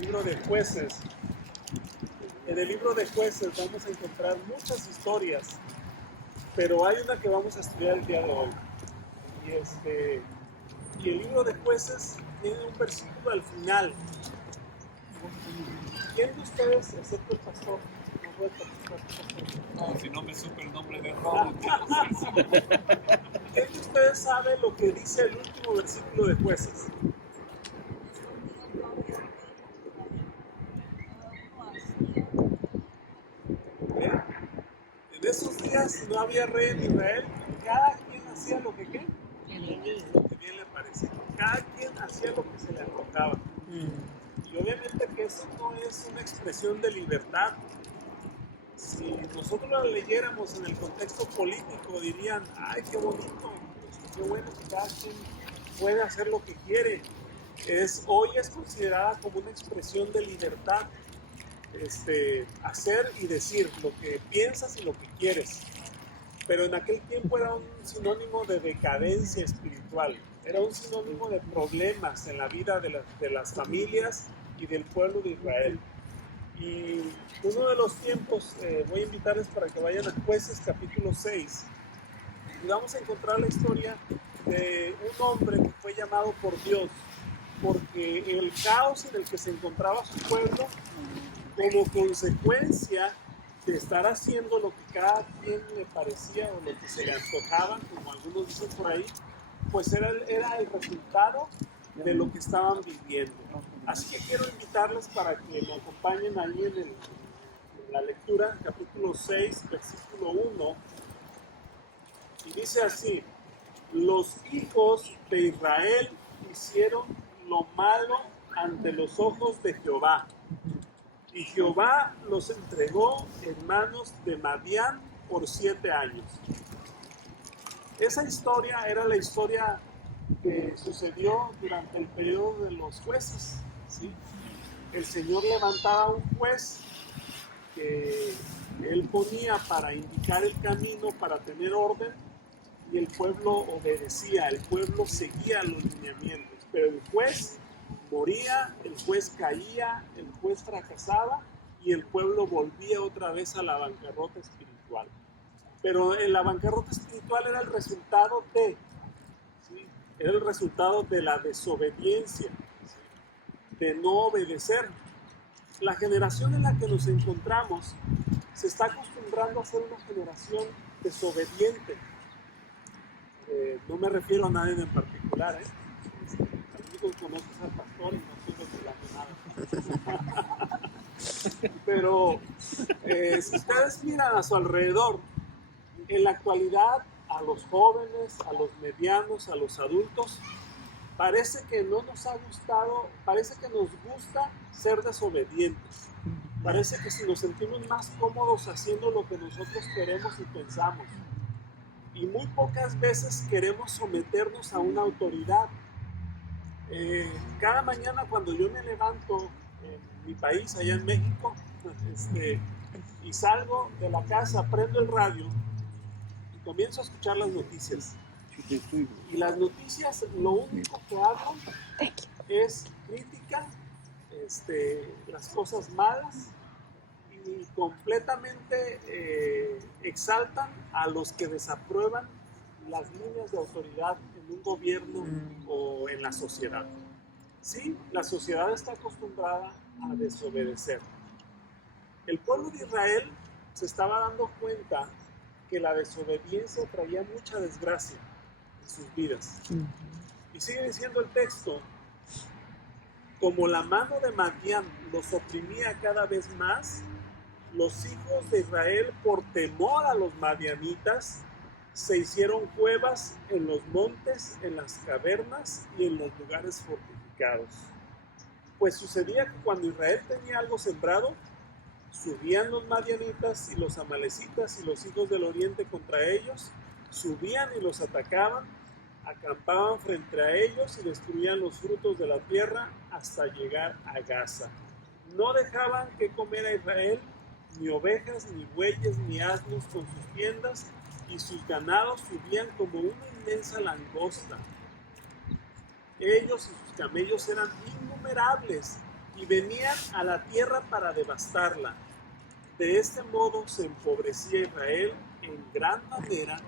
libro de Jueces. En el libro de Jueces vamos a encontrar muchas historias, pero hay una que vamos a estudiar el día de hoy. Y el libro de Jueces tiene un versículo al final. ¿Quién de ustedes, excepto el pastor, no puede participar? No, si no me supe el nombre de Robo. ¿Quién de ustedes sabe lo que dice el último versículo de Jueces? En esos días no había rey en Israel, cada quien hacía lo que ¿qué? Lo que bien le parecía. Cada quien hacía lo que se le antojaba. Y obviamente que eso no es una expresión de libertad. Si nosotros la leyéramos en el contexto político, dirían, ay, qué bonito, pues, qué bueno que cada quien puede hacer lo que quiere. Hoy es considerada como una expresión de libertad, hacer y decir lo que piensas y lo que quieres. Pero en aquel tiempo era un sinónimo de decadencia espiritual, era un sinónimo de problemas en la vida de las familias y del pueblo de Israel. Y uno de los tiempos, voy a invitarles para que vayan a Jueces capítulo 6, y vamos a encontrar la historia de un hombre que fue llamado por Dios, porque el caos en el que se encontraba su pueblo, como consecuencia de estar haciendo lo que cada quien le parecía o lo que se le antojaba, como algunos dicen por ahí, pues era el resultado de lo que estaban viviendo. Así que quiero invitarles para que me acompañen ahí en la lectura, capítulo 6, versículo 1, y dice así: los hijos de Israel hicieron lo malo ante los ojos de Jehová, y Jehová los entregó en manos de Madián por 7 años. Esa historia era la historia que sucedió durante el periodo de los jueces, ¿sí? El Señor levantaba un juez que él ponía para indicar el camino, para tener orden, y el pueblo obedecía, el pueblo seguía los lineamientos, pero el juez moría, el juez caía, el juez fracasaba y el pueblo volvía otra vez a la bancarrota espiritual. Pero en la bancarrota espiritual era el resultado de, ¿sí? Era el resultado de la desobediencia, ¿sí? De no obedecer. La generación en la que nos encontramos se está acostumbrando a ser una generación desobediente. No me refiero a nadie en particular, ¿eh? Amigos, conoces al pastor y no soy nada. Pero si ustedes miran a su alrededor, en la actualidad, a los jóvenes, a los medianos, a los adultos, parece que no nos ha gustado, parece que nos gusta ser desobedientes. Parece que si nos sentimos más cómodos haciendo lo que nosotros queremos y pensamos, y muy pocas veces queremos someternos a una autoridad. Cada mañana cuando yo me levanto en mi país, allá en México, y salgo de la casa, prendo el radio y comienzo a escuchar las noticias. Y las noticias, lo único que hablan es crítica, las cosas malas, y completamente exaltan a los que desaprueban las líneas de autoridad en un gobierno o en la sociedad. Sí, la sociedad está acostumbrada a desobedecer. El pueblo de Israel se estaba dando cuenta que la desobediencia traía mucha desgracia en sus vidas. Y sigue diciendo el texto: como la mano de Madián los oprimía cada vez más, los hijos de Israel, por temor a los madianitas, se hicieron cuevas en los montes, en las cavernas y en los lugares fortificados. Pues sucedía que cuando Israel tenía algo sembrado, subían los madianitas y los amalecitas y los hijos del oriente contra ellos, subían y los atacaban, acampaban frente a ellos y destruían los frutos de la tierra hasta llegar a Gaza. No dejaban que comer a Israel, ni ovejas, ni bueyes, ni asnos con sus tiendas, y sus ganados subían como una inmensa langosta. Ellos y sus camellos eran innumerables, y venían a la tierra para devastarla. De este modo se empobrecía Israel en gran manera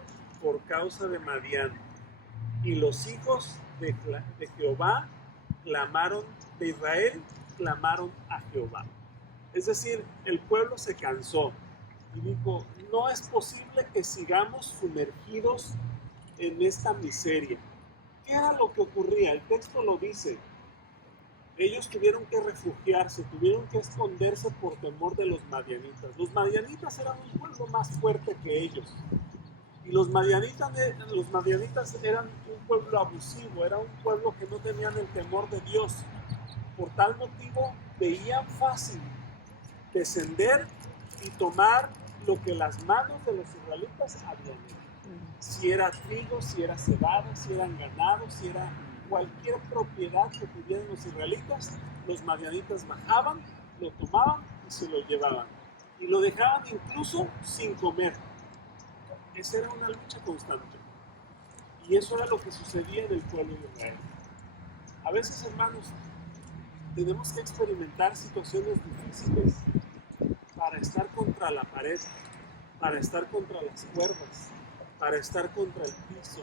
por causa de Madián. Y los hijos de Jehová clamaron, de Israel clamaron a Jehová. Es decir, el pueblo se cansó y dijo, no es posible que sigamos sumergidos en esta miseria. ¿Qué era lo que ocurría? El texto lo dice. Ellos tuvieron que refugiarse, tuvieron que esconderse por temor de los madianitas. Los madianitas eran un pueblo más fuerte que ellos. Y los madianitas eran un pueblo abusivo, era un pueblo que no tenían el temor de Dios. Por tal motivo, veían fácil descender y tomar lo que las manos de los israelitas habían hecho. Si era trigo, si era cebada, si eran ganados, si era cualquier propiedad que tuvieran los israelitas, los madianitas bajaban, lo tomaban y se lo llevaban. Y lo dejaban incluso sin comer. Esa era una lucha constante. Y eso era lo que sucedía en el pueblo de Israel. A veces, hermanos, tenemos que experimentar situaciones difíciles para estar contra la pared, para estar contra las cuerdas, para estar contra el piso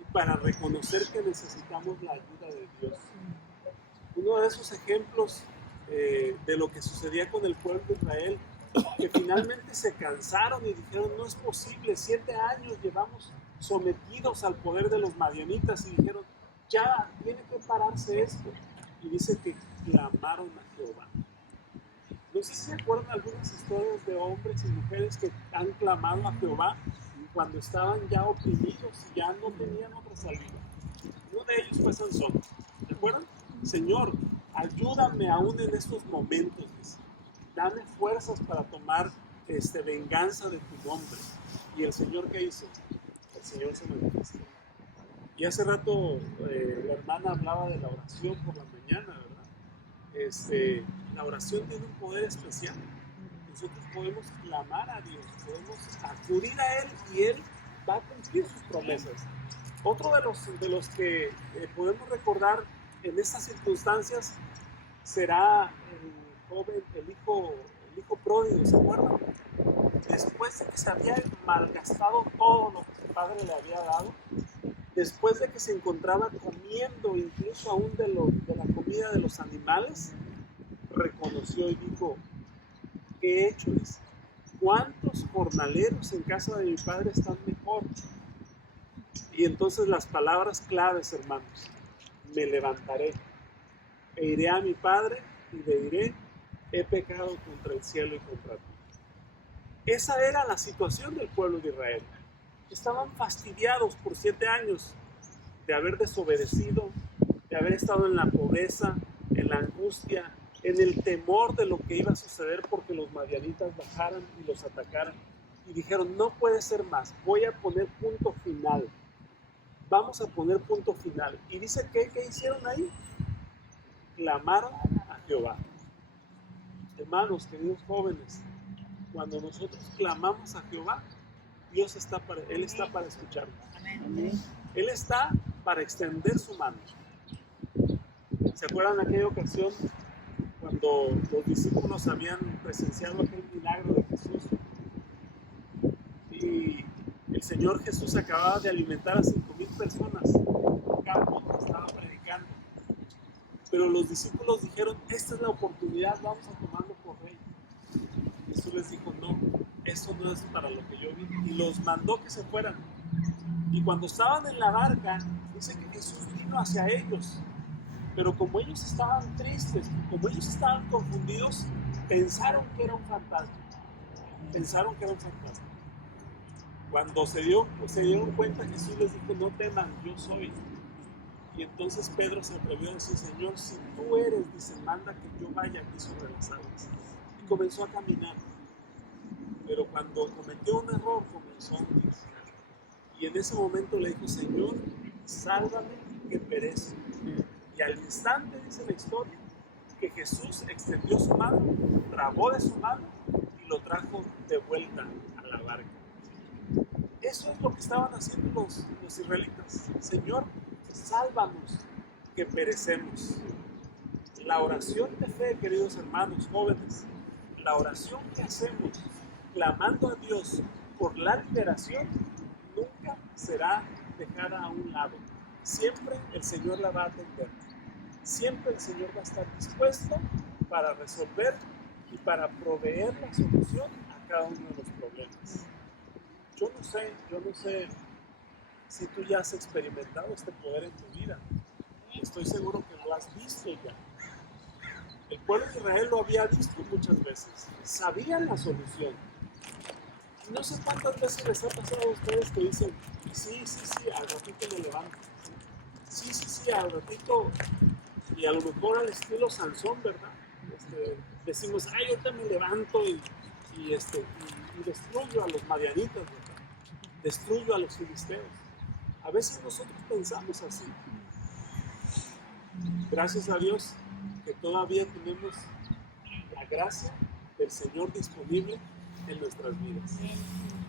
y para reconocer que necesitamos la ayuda de Dios. Uno de esos ejemplos de lo que sucedía con el pueblo de Israel, que finalmente se cansaron y dijeron, no es posible, 7 años llevamos sometidos al poder de los madianitas, y dijeron, ya tiene que pararse esto. Y dice que clamaron a Jehová. No sé si se acuerdan algunas historias de hombres y mujeres que han clamado a Jehová cuando estaban ya oprimidos y ya no tenían otra salida. Uno de ellos fue Sansón. ¿Se acuerdan? Señor, ayúdame aún en estos momentos. Dice. Dame fuerzas para tomar venganza de tu nombre. ¿Y el Señor qué hizo? El Señor se manifestó. Y hace rato la hermana hablaba de la oración por la mañana, ¿verdad? La oración tiene un poder especial. Nosotros podemos clamar a Dios, podemos acudir a Él y Él va a cumplir sus promesas. Otro de los que podemos recordar en estas circunstancias será el joven, el hijo pródigo, ¿se acuerdan? Después de que se había malgastado todo lo que su padre le había dado, después de que se encontraba comiendo incluso aún de la comida de los animales, reconoció y dijo, ¿qué he hecho? ¿Cuántos jornaleros en casa de mi padre están mejor? Y entonces las palabras claves, hermanos, me levantaré e iré a mi padre y le diré, he pecado contra el cielo y contra ti. Esa era la situación del pueblo de Israel. Estaban fastidiados por 7 años de haber desobedecido, de haber estado en la pobreza, en la angustia, en el temor de lo que iba a suceder porque los madianitas bajaran y los atacaran. Y dijeron, no puede ser más, voy a poner punto final. Vamos a poner punto final. Y dice que, ¿qué hicieron ahí? Clamaron a Jehová. Hermanos, queridos jóvenes, cuando nosotros clamamos a Jehová, Él está para escucharnos. Él está para extender su mano. ¿Se acuerdan de aquella ocasión cuando los discípulos habían presenciado aquel milagro de Jesús? Y el Señor Jesús acababa de alimentar a 5,000 personas en un campo donde estaba predicando. Pero los discípulos dijeron, esta es la oportunidad, vamos a tomarlo por rey. Jesús les dijo, no, eso no es para lo que yo vine. Y los mandó que se fueran. Y cuando estaban en la barca, dice que Jesús vino hacia ellos. Pero como ellos estaban tristes, como ellos estaban confundidos, pensaron que era un fantasma. Pensaron que era un fantasma. Cuando se dieron cuenta, Jesús les dijo, no teman, yo soy. Y entonces Pedro se atrevió a decir, Señor, si tú eres, dice, manda que yo vaya aquí sobre las aguas. Y comenzó a caminar. Pero cuando cometió un error, comenzó a hundirse. Y en ese momento le dijo, Señor, sálvame que perezco. Y al instante, dice la historia, que Jesús extendió su mano, trabó de su mano y lo trajo de vuelta a la barca. Eso es lo que estaban haciendo los israelitas. Señor, sálvanos que perecemos. La oración de fe, queridos hermanos jóvenes, la oración que hacemos clamando a Dios por la liberación, nunca será dejada a un lado. Siempre el Señor la va a atender. Siempre el Señor va a estar dispuesto para resolver y para proveer la solución a cada uno de los problemas. Yo no sé si tú ya has experimentado este poder en tu vida. Estoy seguro que lo has visto ya. El pueblo de Israel lo había visto muchas veces. Sabían la solución. No sé cuántas veces les ha pasado a ustedes que dicen, sí, al ratito me levanto. Sí, al ratito, y a lo mejor al estilo Sansón, ¿verdad? Decimos, ay, ahorita me levanto y destruyo a los madianitas, ¿verdad? Destruyo a los filisteos. A veces nosotros pensamos así. Gracias a Dios que todavía tenemos la gracia del Señor disponible en nuestras vidas.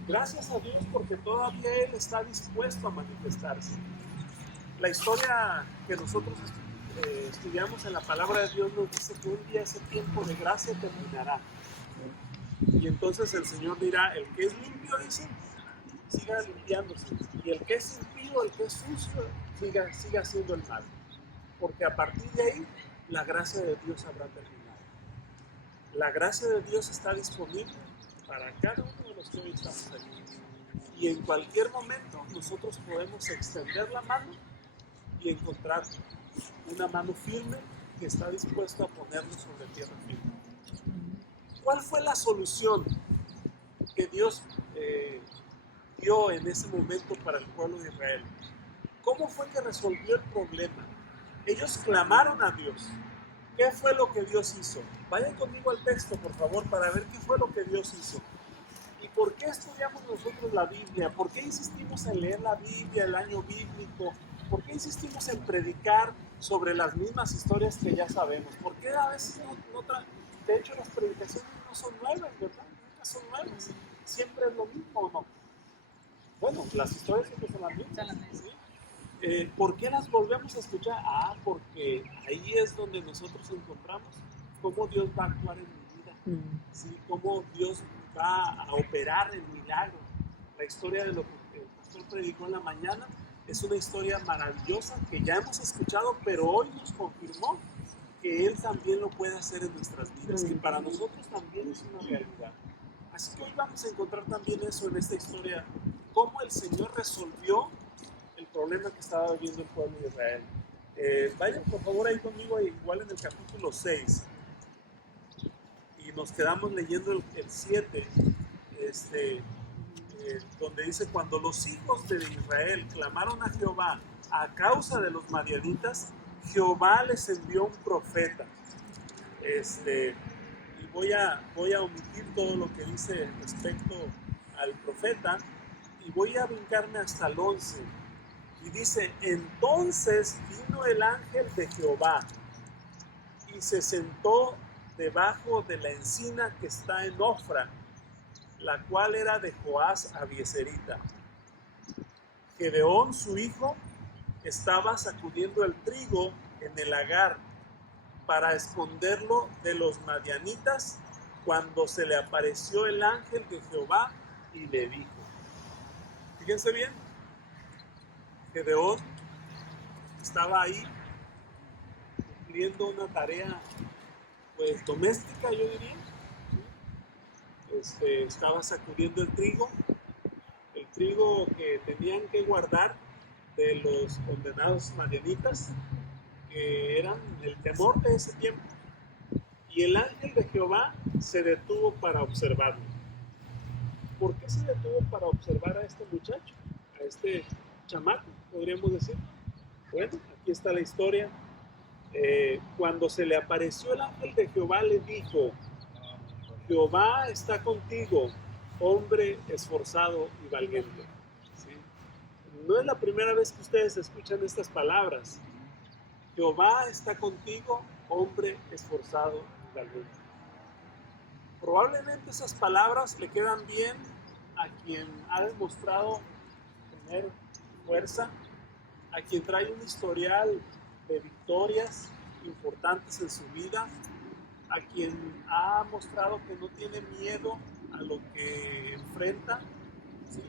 Gracias a Dios porque todavía Él está dispuesto a manifestarse. La historia que nosotros estudiamos en la palabra de Dios nos dice que un día ese tiempo de gracia terminará. Y entonces el Señor dirá, el que es limpio, dice, siga limpiándose. Y el que es impío, el que es sucio, siga haciendo el mal. Porque a partir de ahí, la gracia de Dios habrá terminado. La gracia de Dios está disponible para cada uno de los que hoy estamos aquí. Y en cualquier momento nosotros podemos extender la mano y encontrar una mano firme que está dispuesta a ponernos sobre tierra firme. ¿Cuál fue la solución que Dios dio en ese momento para el pueblo de Israel? ¿Cómo fue que resolvió el problema? Ellos clamaron a Dios. ¿Qué fue lo que Dios hizo? Vayan conmigo al texto, por favor, para ver qué fue lo que Dios hizo. ¿Y por qué estudiamos nosotros la Biblia? ¿Por qué insistimos en leer la Biblia, el año bíblico? ¿Por qué insistimos en predicar sobre las mismas historias que ya sabemos? ¿Por qué a veces de hecho las predicaciones no son nuevas, ¿verdad? Nunca son nuevas. Siempre es lo mismo, ¿o no? Bueno, las historias siempre son las mismas. ¿Sí? ¿Por qué las volvemos a escuchar? Porque ahí es donde nosotros encontramos cómo Dios va a actuar en mi vida, ¿sí? Cómo Dios va a operar el milagro. La historia de lo que el pastor predicó en la mañana es una historia maravillosa que ya hemos escuchado, pero hoy nos confirmó que Él también lo puede hacer en nuestras vidas, que para nosotros también es una realidad. Así que hoy vamos a encontrar también eso en esta historia, cómo el Señor resolvió el problema que estaba viviendo el pueblo de Israel. Vayan por favor ahí conmigo, igual en el capítulo 6, y nos quedamos leyendo el 7, donde dice, cuando los hijos de Israel clamaron a Jehová a causa de los madianitas, Jehová les envió un profeta. Y voy a omitir todo lo que dice respecto al profeta, y voy a brincarme hasta el 11. Y dice, entonces vino el ángel de Jehová y se sentó debajo de la encina que está en Ofra, la cual era de Joás Abieserita. Gedeón, su hijo, estaba sacudiendo el trigo en el lagar para esconderlo de los madianitas, cuando se le apareció el ángel de Jehová y le dijo, fíjense bien, Gedeón estaba ahí cumpliendo una tarea pues doméstica, yo diría. Estaba sacudiendo el trigo que tenían que guardar de los condenados madianitas, que eran el temor de ese tiempo. Y el ángel de Jehová se detuvo para observarlo. ¿Por qué se detuvo para observar a este muchacho? A este chamaco, podríamos decir. Bueno, aquí está la historia. Cuando se le apareció el ángel de Jehová, le dijo, Jehová está contigo, hombre esforzado y valiente. ¿Sí? No es la primera vez que ustedes escuchan estas palabras. Jehová está contigo, hombre esforzado y valiente. Probablemente esas palabras le quedan bien a quien ha demostrado tener fuerza, a quien trae un historial de victorias, importantes en su vida, a quien ha mostrado que no tiene miedo a lo que enfrenta, ¿sí?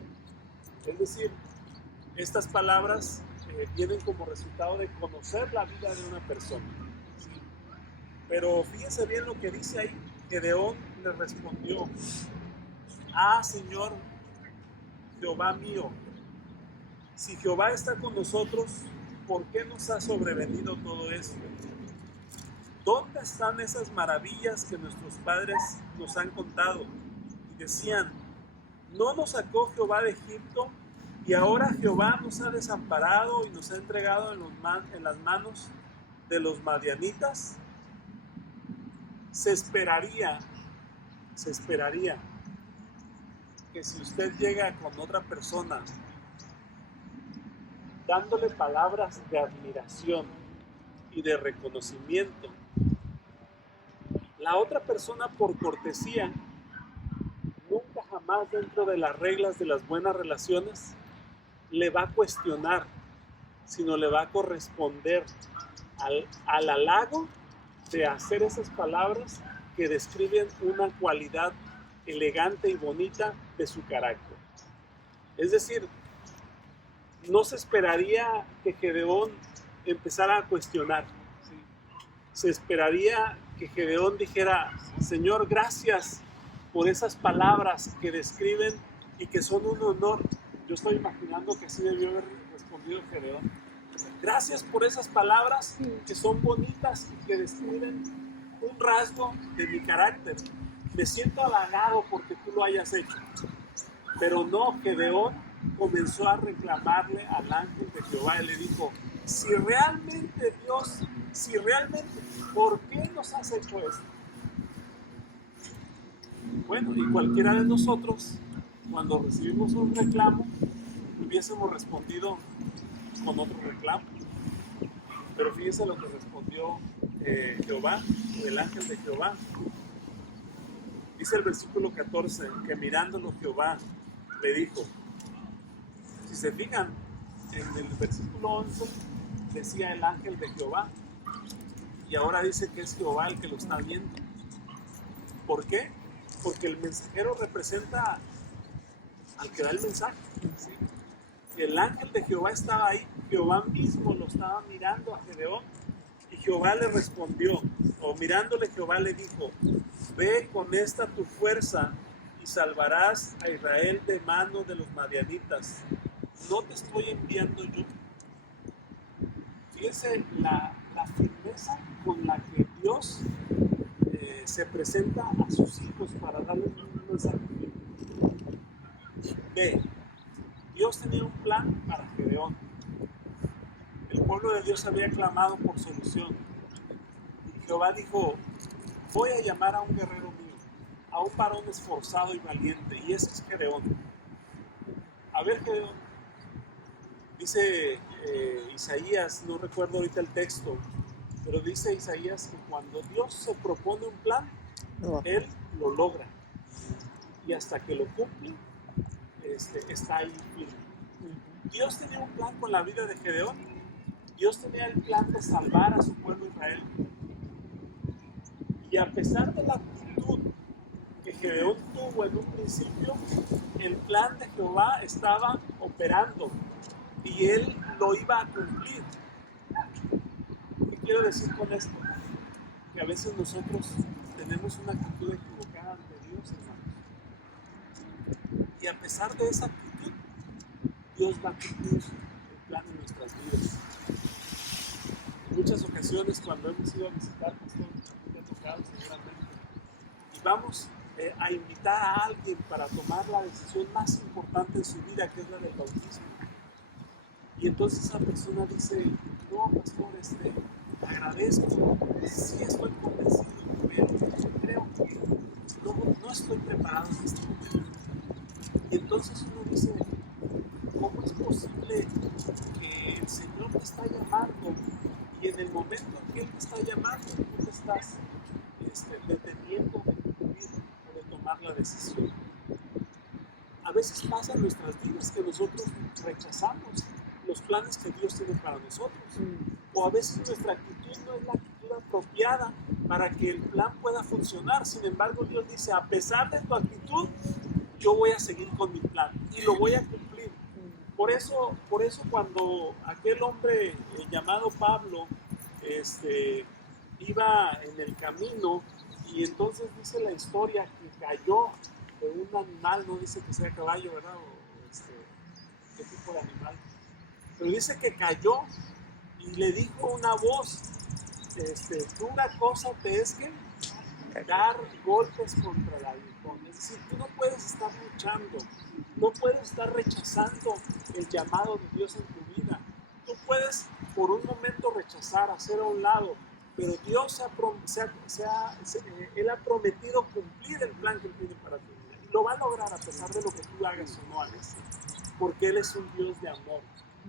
Es decir, estas palabras vienen como resultado de conocer la vida de una persona, ¿sí? Pero fíjense bien lo que dice ahí. Gedeón le respondió: ah, Señor Jehová mío, si Jehová está con nosotros, ¿por qué nos ha sobrevenido todo esto? ¿Dónde están esas maravillas que nuestros padres nos han contado? Y decían: ¿no nos sacó Jehová de Egipto? Y ahora Jehová nos ha desamparado y nos ha entregado en las manos de los madianitas. Se esperaría que si usted llega con otra persona dándole palabras de admiración y de reconocimiento, la otra persona, por cortesía, nunca jamás, dentro de las reglas de las buenas relaciones, le va a cuestionar, sino le va a corresponder al halago de hacer esas palabras que describen una cualidad elegante y bonita de su carácter. Es decir, no se esperaría que Gedeón empezara a cuestionar, ¿sí? Se esperaría que Gedeón dijera: Señor, gracias por esas palabras que describen y que son un honor. Yo estoy imaginando que así debió haber respondido Gedeón: gracias por esas palabras que son bonitas y que describen un rasgo de mi carácter. Me siento halagado porque tú lo hayas hecho. Pero no, Gedeón comenzó a reclamarle al ángel de Jehová y le dijo: si realmente Dios, ¿por qué nos has hecho esto? Bueno, y cualquiera de nosotros, cuando recibimos un reclamo, hubiésemos respondido con otro reclamo. Pero fíjense lo que respondió Jehová, el ángel de Jehová. Dice el versículo 14, que mirándolo Jehová le dijo. Si se fijan, en el versículo 11 decía el ángel de Jehová, y ahora dice que es Jehová el que lo está viendo. ¿Por qué? Porque el mensajero representa al que da el mensaje, ¿sí? El ángel de Jehová estaba ahí, Jehová mismo lo estaba mirando a Gedeón, y Jehová le respondió, o mirándole Jehová le dijo: ve con esta tu fuerza y salvarás a Israel de mano de los madianitas. ¿No te estoy enviando yo? Fíjense la firmeza con la que Dios se presenta a sus hijos para darles un mensaje. Ve, Dios tenía un plan para Gedeón. El pueblo de Dios había clamado por solución. Y Jehová dijo: voy a llamar a un guerrero mío, a un varón esforzado y valiente, y ese es Gedeón. A ver, Gedeón, dice Isaías, no recuerdo ahorita el texto, pero dice Isaías que cuando Dios se propone un plan, Él lo logra. Y hasta que lo cumple, está ahí firme. Dios tenía un plan con la vida de Gedeón. Dios tenía el plan de salvar a su pueblo Israel. Y a pesar de la actitud que Gedeón tuvo en un principio, el plan de Jehová estaba operando y él lo iba a cumplir. ¿Qué quiero decir con esto? Que a veces nosotros tenemos una actitud equivocada ante Dios, hermanos. Y a pesar de esa actitud, Dios va a cumplir el plan en nuestras vidas. En muchas ocasiones, cuando hemos ido a visitar, me ha tocado seguramente, y vamos a invitar a alguien para tomar la decisión más importante en su vida, que es la del bautismo. Y entonces esa persona dice: no, pastor, agradezco, sí estoy convencido, pero creo que no estoy preparado en este momento. Y entonces uno dice: ¿cómo es posible que el Señor te está llamando y en el momento en que Él te está llamando, tú te estás deteniendo de cumplir o de tomar la decisión? A veces pasa en nuestras vidas que nosotros rechazamos los planes que Dios tiene para nosotros. O a veces nuestra actitud no es la actitud apropiada para que el plan pueda funcionar. Sin embargo, Dios dice, a pesar de tu actitud, yo voy a seguir con mi plan y lo voy a cumplir. Por eso cuando aquel hombre llamado Pablo iba en el camino y entonces dice la historia que cayó de un animal, no dice que sea caballo, ¿verdad? ¿Qué tipo de animal? Pero dice que cayó y le dijo una voz, dura cosa te es que dar golpes contra el aguijón. Es decir, tú no puedes estar luchando, no puedes estar rechazando el llamado de Dios en tu vida. Tú puedes por un momento rechazar, hacer a un lado, pero Dios Él ha prometido cumplir el plan que Él tiene para tu vida. Y lo va a lograr a pesar de lo que tú hagas o no hagas. Porque Él es un Dios de amor,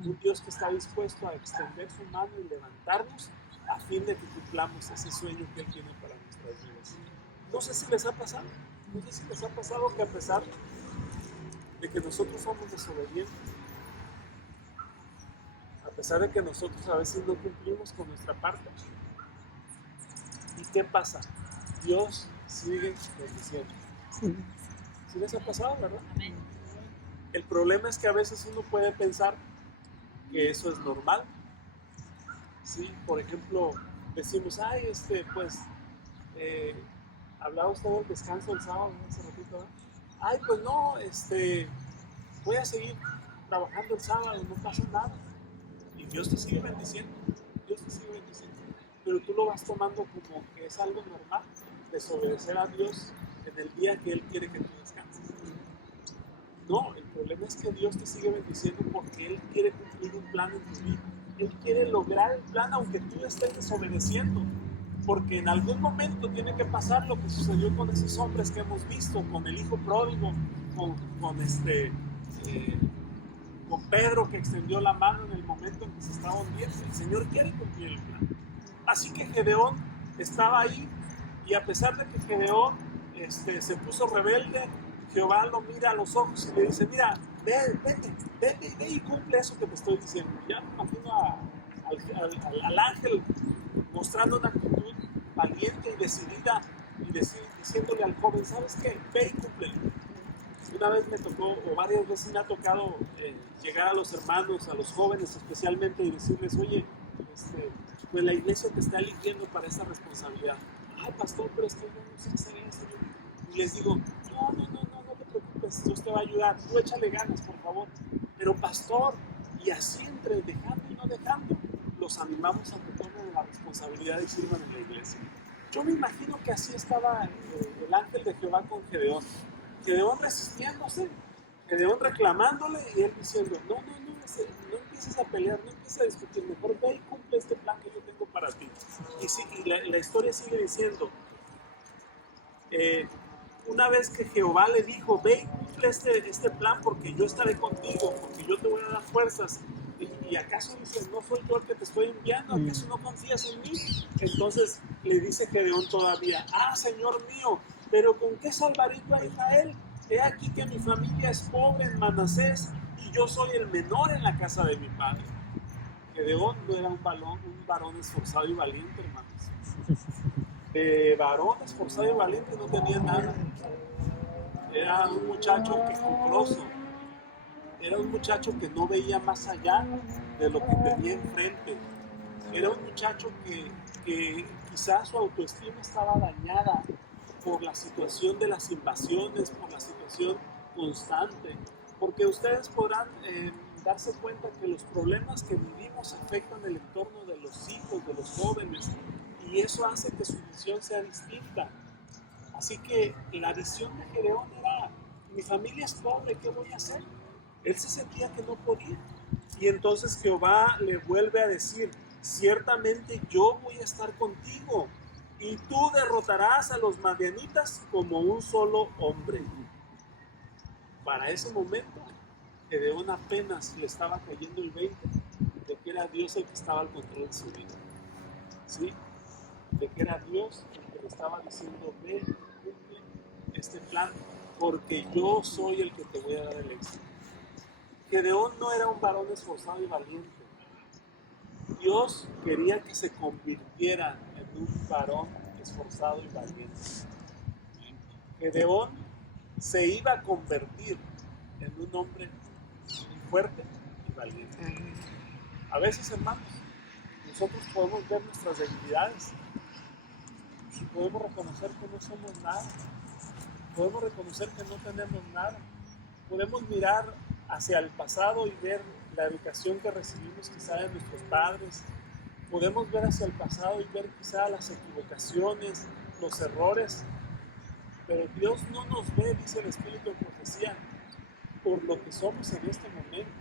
un Dios que está dispuesto a extender su mano y levantarnos a fin de que cumplamos ese sueño que Él tiene para nuestras vidas. No sé si les ha pasado, que a pesar de que nosotros somos desobedientes, a pesar de que nosotros a veces no cumplimos con nuestra parte, ¿y qué pasa? Dios sigue bendiciendo. ¿Sí les ha pasado, verdad? Amén. El problema es que a veces uno puede pensar que eso es normal. Sí, por ejemplo, decimos, ay, hablaba usted del descanso el sábado, hace ratito, ¿verdad? Ay, pues no, voy a seguir trabajando el sábado, no pasa nada. Y Dios te sigue bendiciendo, pero tú lo vas tomando como que es algo normal, desobedecer a Dios en el día que Él quiere que tú descanses. No, el problema es que Dios te sigue bendiciendo porque Él quiere cumplir un plan en tu vida. Él quiere lograr el plan aunque tú estés desobedeciendo. Porque en algún momento tiene que pasar lo que sucedió con esos hombres que hemos visto, con el hijo pródigo, con Pedro que extendió la mano en el momento en que se estaba hundiendo. El Señor quiere cumplir el plan. Así que Gedeón estaba ahí y a pesar de que Gedeón se puso rebelde, Jehová lo mira a los ojos y le dice, mira, ve y cumple eso que te estoy diciendo. Ya me imagino al ángel mostrando una actitud valiente y decidida y diciéndole al joven, ¿sabes qué? Ve y cúmplelo. Una vez me tocó, o varias veces me ha tocado llegar a los hermanos, a los jóvenes especialmente, y decirles, oye, pues la iglesia te está eligiendo para esta responsabilidad. Ay, pastor, pero es que yo no sé hacer eso. Y les digo, no te preocupes, Dios te va a ayudar, tú échale ganas, por favor. Pero pastor, y así entre dejando y no dejando, los animamos a que tomen la responsabilidad y sirvan en la iglesia. Yo me imagino que así estaba el ángel de Jehová con Gedeón. Gedeón resistiéndose, Gedeón reclamándole y él diciendo, no empieces a pelear, no empieces a discutir, mejor ve y cumple este plan que yo tengo para ti. Y la historia sigue diciendo, una vez que Jehová le dijo, ve y cumple este plan porque yo estaré contigo, porque yo te voy a dar fuerzas, y acaso dices, no soy yo el que te estoy enviando, acaso no confías en mí. Entonces le dice Gedeón todavía, Señor mío, pero ¿con qué salvaré yo a Israel? He aquí que mi familia es pobre en Manasés y yo soy el menor en la casa de mi padre. Gedeón no era un varón esforzado y valiente, hermanos. De varón esforzado y valiente no tenía nada. Era un muchacho quejumbroso. Era un muchacho que no veía más allá de lo que tenía enfrente. Era un muchacho que quizás su autoestima estaba dañada por la situación de las invasiones, por la situación constante. Porque ustedes podrán darse cuenta que los problemas que vivimos afectan el entorno de los hijos, de los jóvenes, y eso hace que su visión sea distinta. Así que la visión de Gedeón era, mi familia es pobre, ¿qué voy a hacer? Él se sentía que no podía. Y entonces Jehová le vuelve a decir, ciertamente yo voy a estar contigo y tú derrotarás a los madianitas como un solo hombre. Para ese momento, Gedeón apenas le estaba cayendo el 20 de que era Dios el que estaba al control de su vida. ¿Sí? De que era Dios el que le estaba diciendo, ve, cumple este plan, porque yo soy el que te voy a dar el éxito. Gedeón no era un varón esforzado y valiente. Dios quería que se convirtiera en un varón esforzado y valiente. Gedeón se iba a convertir en un hombre fuerte y valiente. A veces, hermanos, nosotros podemos ver nuestras debilidades y podemos reconocer que no somos nada. Podemos reconocer que no tenemos nada. Podemos mirar hacia el pasado y ver la educación que recibimos quizá de nuestros padres. Podemos ver hacia el pasado y ver quizá las equivocaciones, los errores. Pero Dios no nos ve, dice el Espíritu de Profecía, por lo que somos en este momento,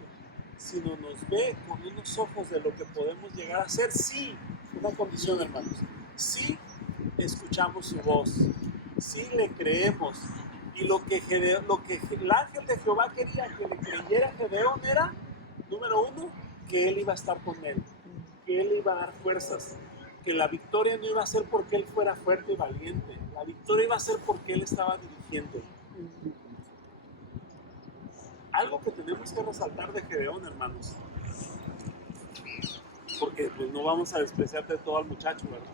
sino nos ve con unos ojos de lo que podemos llegar a ser. Sí, una condición, hermanos. Sí escuchamos su voz, sí le creemos. Y lo que el ángel de Jehová quería que le creyera a Gedeón era, número uno, que él iba a estar con él, que él iba a dar fuerzas, que la victoria no iba a ser porque él fuera fuerte y valiente, la victoria iba a ser porque él estaba dirigiendo. Algo que tenemos que resaltar de Gedeón, hermanos, porque pues no vamos a despreciar de todo al muchacho, ¿verdad?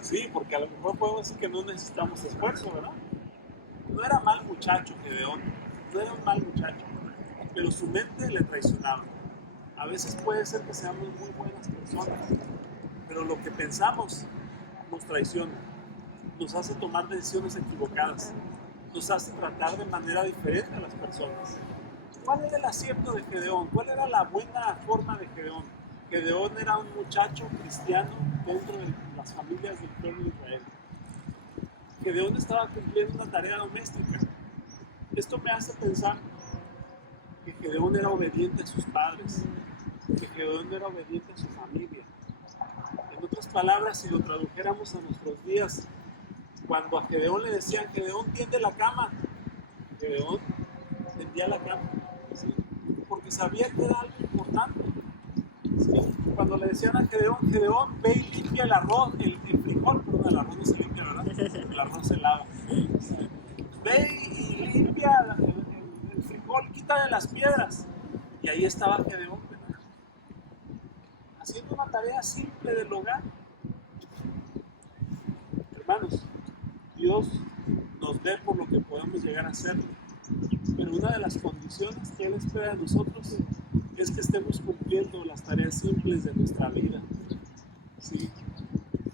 Sí, porque a lo mejor podemos decir que no necesitamos esfuerzo, ¿verdad? No era mal muchacho Gedeón, no era un mal muchacho, pero su mente le traicionaba. A veces puede ser que seamos muy buenas personas, pero lo que pensamos nos traiciona, nos hace tomar decisiones equivocadas, nos hace tratar de manera diferente a las personas. ¿Cuál era el acierto de Gedeón? ¿Cuál era la buena forma de Gedeón? Gedeón era un muchacho cristiano dentro de las familias del pueblo de Israel. Gedeón estaba cumpliendo una tarea doméstica. Esto me hace pensar que Gedeón era obediente a sus padres, que Gedeón era obediente a su familia. En otras palabras, si lo tradujéramos a nuestros días, cuando a Gedeón le decían, Gedeón tiende la cama, Gedeón tendía la cama, ¿sí? Porque sabía que era algo importante. ¿Sí? Cuando le decían a Gedeón, Gedeón, ve y limpia el arroz, el frijol, perdón, el arroz no se limpia, ¿verdad? El arroz se lava. ¿Sí? Ve y limpia el frijol, quítale las piedras. Y ahí estaba Gedeón, ¿verdad? Haciendo una tarea simple del hogar. Hermanos, Dios nos ve por lo que podemos llegar a ser, pero una de las condiciones que Él espera de nosotros es que estemos cumpliendo las tareas simples de nuestra vida. ¿Sí?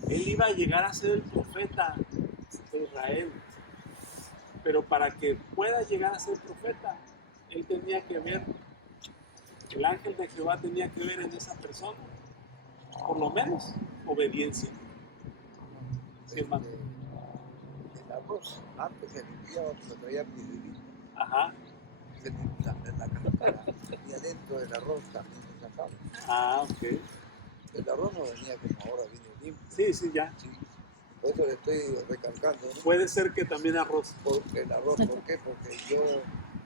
Él iba a llegar a ser el profeta de Israel, pero para que pueda llegar a ser profeta, Él tenía que ver, el ángel de Jehová tenía que ver en esa persona, por lo menos, obediencia. ¿Sí, hermano? El arroz antes se limpiaba, se traía piedrita. Ajá. Se limpiaba en la cáscara y adentro del arroz también se sacaba. Ah, ok. El arroz no venía como ahora, viene limpio. Sí, sí, ya. Sí. Por eso le estoy recalcando, ¿no? Puede ser que también arroz. Porque el arroz, ¿por qué? Porque yo,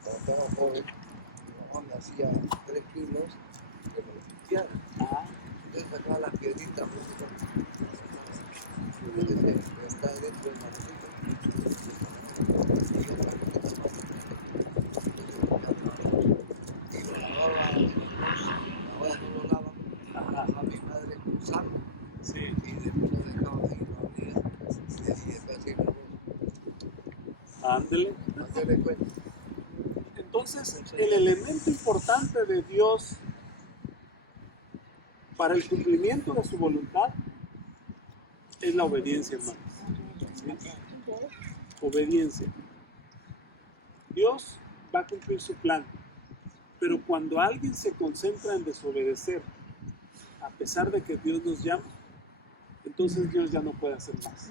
cuando estaba joven, mi mamá me hacía 3 kilos de lo limpiar. Ah, Entonces sacaba las piedritas, entonces está dentro del marrocito. Y lo lavaba en el arroz, ahora no lo lavan, lavaba mi madre con sal sí. y después lo dejaba ahí, lo abría y así así el arroz. Ándele. Mándale cuenta. Entonces, el elemento importante de Dios para el cumplimiento de su voluntad es la obediencia, hermanos. ¿Sí? Obediencia. Dios va a cumplir su plan, pero cuando alguien se concentra en desobedecer, a pesar de que Dios nos llama, entonces Dios ya no puede hacer más.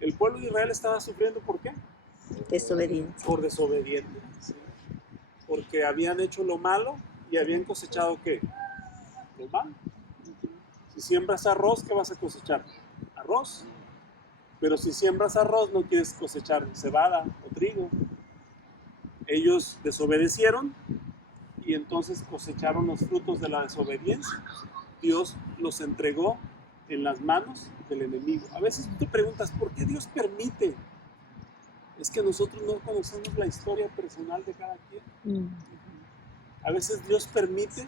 El pueblo de Israel estaba sufriendo, ¿por qué? Desobediencia. Por desobediente, ¿sí? Porque habían hecho lo malo y habían cosechado ¿qué? Lo malo. Si siembras arroz, ¿qué vas a cosechar? Arroz. Pero si siembras arroz, no quieres cosechar cebada o trigo. Ellos desobedecieron y entonces cosecharon los frutos de la desobediencia. Dios los entregó en las manos del enemigo. A veces tú te preguntas, ¿por qué Dios permite? Es que nosotros no conocemos la historia personal de cada quien. A veces Dios permite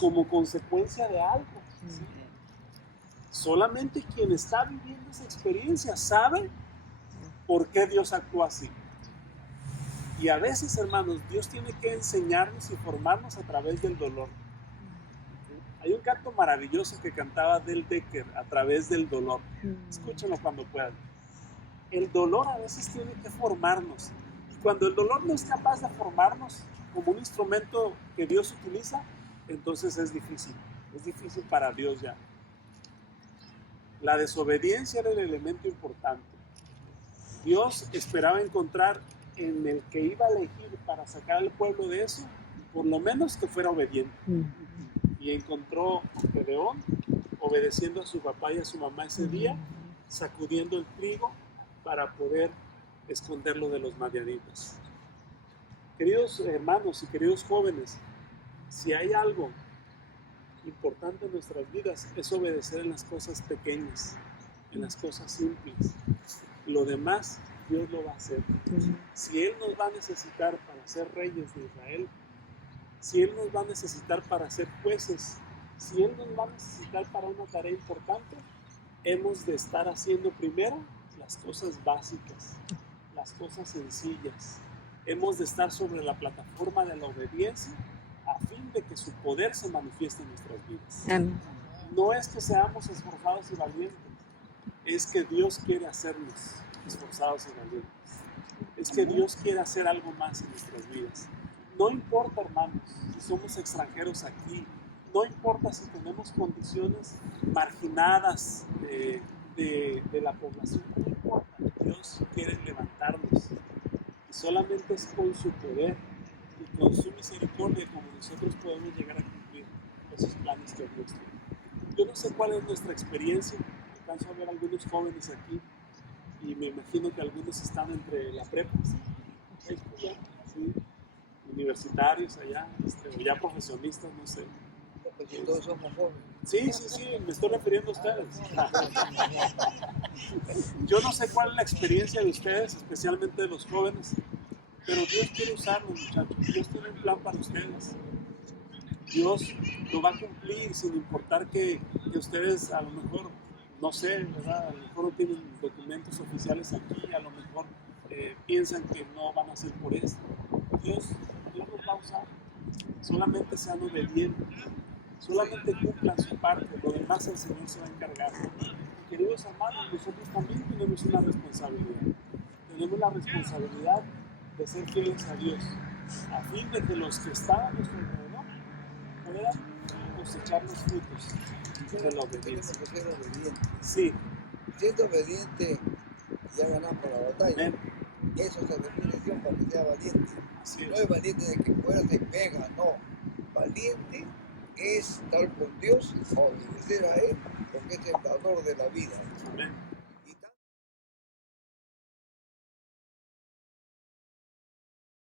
como consecuencia de algo. ¿Sí? Solamente quien está viviendo esa experiencia sabe por qué Dios actúa así. Y a veces, hermanos, Dios tiene que enseñarnos y formarnos a través del dolor. ¿Sí? Hay un canto maravilloso que cantaba Del Decker, A través del dolor. Escúchenlo cuando puedan. El dolor a veces tiene que formarnos. Y cuando el dolor no es capaz de formarnos como un instrumento que Dios utiliza, entonces es difícil. Es difícil para Dios ya. La desobediencia era el elemento importante. Dios esperaba encontrar en el que iba a elegir para sacar al pueblo de eso, por lo menos que fuera obediente. Y encontró a Gedeón obedeciendo a su papá y a su mamá ese día, sacudiendo el trigo para poder esconderlo de los madianitas. Queridos hermanos y queridos jóvenes, si hay algo importante en nuestras vidas es obedecer en las cosas pequeñas, en las cosas simples. Lo demás Dios lo va a hacer. Si Él nos va a necesitar para ser reyes de Israel, si Él nos va a necesitar para ser jueces, si Él nos va a necesitar para una tarea importante, hemos de estar haciendo primero las cosas básicas, las cosas sencillas. Hemos de estar sobre la plataforma de la obediencia a fin de que su poder se manifieste en nuestras vidas. Amén. No es que seamos esforzados y valientes, es que Dios quiere hacernos esforzados y valientes. Es que Dios quiere hacer algo más en nuestras vidas. No importa, hermanos, si somos extranjeros aquí, no importa si tenemos condiciones marginadas de la población, no importa, Dios quiere levantarnos. Y solamente es con su poder y con su misericordia como nosotros podemos llegar a cumplir esos planes que Dios tiene. Yo no sé cuál es nuestra experiencia, alcanzo a ver algunos jóvenes aquí y me imagino que algunos están entre la prepa, ¿sí? ¿Sí? Universitarios allá, o ya profesionistas, no sé. Porque todos somos jóvenes. Sí, me estoy refiriendo a ustedes. Yo no sé cuál es la experiencia de ustedes, especialmente de los jóvenes, pero Dios quiere usarlos, muchachos. Dios tiene un plan para ustedes. Dios lo va a cumplir sin importar que ustedes a lo mejor, no sé, ¿verdad? A lo mejor no tienen documentos oficiales aquí, a lo mejor piensan que no van a ser por esto. Dios los va a usar. Solamente sean obedientes. Solamente cumplan su parte, lo demás el Señor se va a encargar. Y queridos hermanos, nosotros también tenemos una responsabilidad. Tenemos la responsabilidad de ser fieles a Dios, a fin de que los que están a nuestro alrededor puedan cosechar los frutos de la obediencia. Tenemos que ser obedientes. Sí. Siendo obediente, ya ganamos la batalla. Amén. Eso es la definición para que sea valiente. Así No es. es valiente de que fuera de pega, no. Valiente es estar con Dios, obedecer a Él, porque es el dador de la vida. Amén.